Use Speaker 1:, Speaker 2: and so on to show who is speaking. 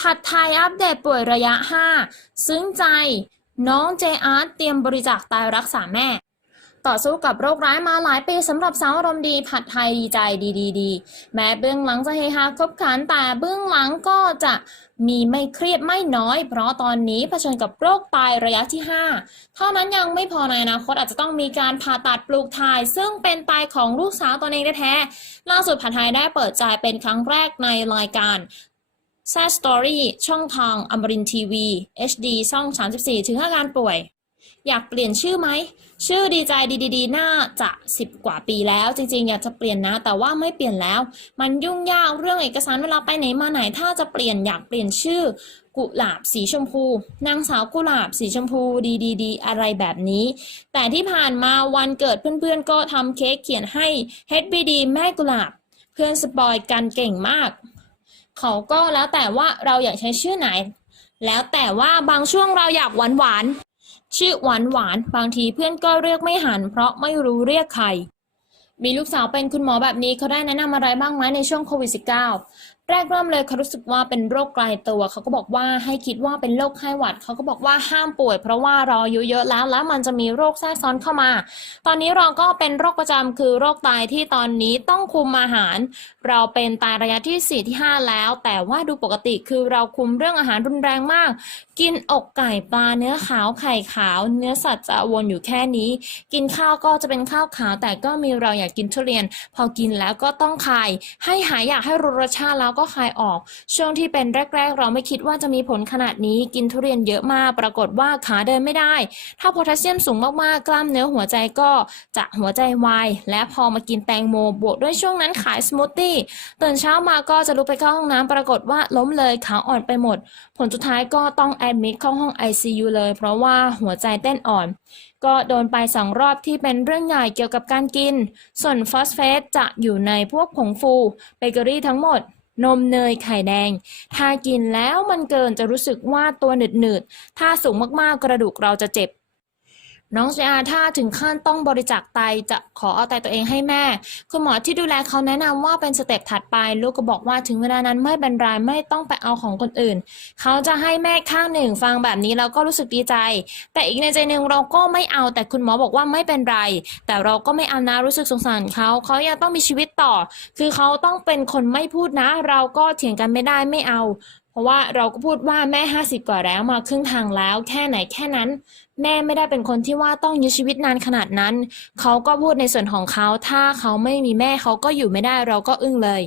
Speaker 1: ผัดไทยอัปเดตป่วยระยะ 5 ซึ้งใจ น้องเจอาร์ตเตรียมบริจาคไตรักษาแม่ ต่อสู้กับโรคร้ายมาหลายปีสำหรับสาวอารมณ์ดี ผัดไทยดีใจดีดีดีแม้เบื้องหลังจะเฮฮาคบขันแต่เบื้องหลังก็จะมีไม่เครียดไม่น้อย เพราะตอนนี้เผชิญกับโรคไตระยะที่ 5 เท่านั้นยังไม่พอในอนาคตอาจจะต้องมีการผ่าตัดปลูกถ่าย ซึ่งเป็นไตของลูกสาวตนเองแท้ๆล่าสุดผัดไทยได้เปิดใจเป็นครั้งแรกในรายการ แซสตอรี่ช่องทางอมรินทีวี HD ช่อง 34 ถึงอาการป่วย อยากเปลี่ยนชื่อไหม ชื่อดีใจดีดีๆน่าจะ 10 กว่าปีแล้ว จริงๆ อยากจะเปลี่ยนนะ แต่ว่าไม่เปลี่ยนแล้ว มันยุ่งยากเรื่องเอกสารเวลาไปไหนมาไหน ถ้าจะเปลี่ยนอยากเปลี่ยนชื่อ กุหลาบสีชมพู นางสาวกุหลาบสีชมพูดีดีดีๆอะไรแบบนี้ แต่ที่ผ่านมาวันเกิดเพื่อนๆ ก็ทำเค้กเขียนให้ HBD แม่กุหลาบ เพื่อนสปอยกันเก่งมาก เขาก็แล้วแต่ว่าเราอยากใช้ชื่อไหน แล้วแต่ว่าบางช่วงเราอยากหวานหวานชื่อหวานหวานบางทีเพื่อนก็เรียกไม่หัน เพราะไม่รู้เรียกใคร มีลูกสาวเป็นคุณหมอแบบนี้เขาได้แนะนำอะไรบ้างไหมในช่วงโควิด -19 แรกเริ่มเลยเขารู้สึกว่าเป็นโรคไกลตัวเขาก็บอกว่าให้คิดว่าเป็นโรคไข้หวัดเขาก็บอกว่าห้ามป่วย เพราะว่าเราอายุเยอะแล้วแล้วมันจะมีโรคแทรกซ้อนเข้ามา ตอนนี้เราก็เป็นโรคประจำคือโรคไตที่ตอนนี้ต้องคุมอาหาร เราเป็นไตระยะที่4ที่5แล้ว แต่ว่าดูปกติคือเราคุมเรื่องอาหารรุนแรงมาก กินอกไก่ปลาเนื้อขาวไข่ขาว เนื้อสัตว์จะวนอยู่แค่นี้ กินข้าวก็จะเป็นข้าวขาว แต่ก็มีเราอยากกินทุเรียน พอกินแล้วก็ต้องคายให้หายอยากให้รู้รสชาติแล้วก็คายออก ช่วงที่เป็นแรก ๆ เราไม่คิดว่าจะมีผลขนาดนี้กินทุเรียนเยอะมาก ปรากฏว่าขาเดินไม่ได้ ถ้าโพแทสเซียมสูงมากๆ กล้ามเนื้อหัวใจก็จะหัวใจวายและพอมากินแตงโมบวกด้วยช่วงนั้นขายสมูทตี้ตื่นเช้ามาก็จะลุกไปเข้าห้องน้ำปรากฏว่าล้มเลยขาอ่อนไปหมด ผลสุดท้ายก็ต้องแอดมิดเข้าห้อง ICU เลย เพราะว่าหัวใจเต้นอ่อน ก็โดนไปสองรอบที่เป็นเรื่องใหญ่เกี่ยวกับการกิน ส่วนฟอสเฟตจะอยู่ในพวกผงฟูเบเกอรี่ทั้งหมด นมเนยไข่แดง ถ้ากินแล้วมันเกินจะรู้สึกว่าตัวหนืดๆ ถ้าสูงมากๆกระดูกเราจะเจ็บ น้องเจอาถ้าถึงขั้นต้องบริจาคไตจะขอเอาไตตัวเองให้แม่ คุณหมอที่ดูแลเขาแนะนำว่าเป็นสเต็ปถัดไป ลูกก็บอกว่าถึงเวลานั้นไม่เป็นไรไม่ต้องไปเอาของคนอื่น เขาจะให้แม่ข้างหนึ่งฟังแบบนี้แล้วก็รู้สึกดีใจ แต่อีกในใจหนึ่งเราก็ไม่เอาแต่คุณหมอบอกว่าไม่เป็นไร แต่เราก็ไม่เอานะรู้สึกสงสารเขาเขายังต้องมีชีวิตต่อ คือเขาต้องเป็นคนไม่พูดนะ เราก็เถียงกันไม่ได้ไม่เอา ราะว่าเราก็พูดว่าแม่ห้าสิบกว่าแล้วมาครึ่งทางแล้ว แค่ไหนแค่นั้น แม่ไม่ได้เป็นคนที่ว่าต้องยื้อชีวิตนานขนาดนั้น เขาก็พูดในส่วนของเขา ถ้าเขาไม่มีแม่เขาก็อยู่ไม่ได้เราก็อึ้งเลย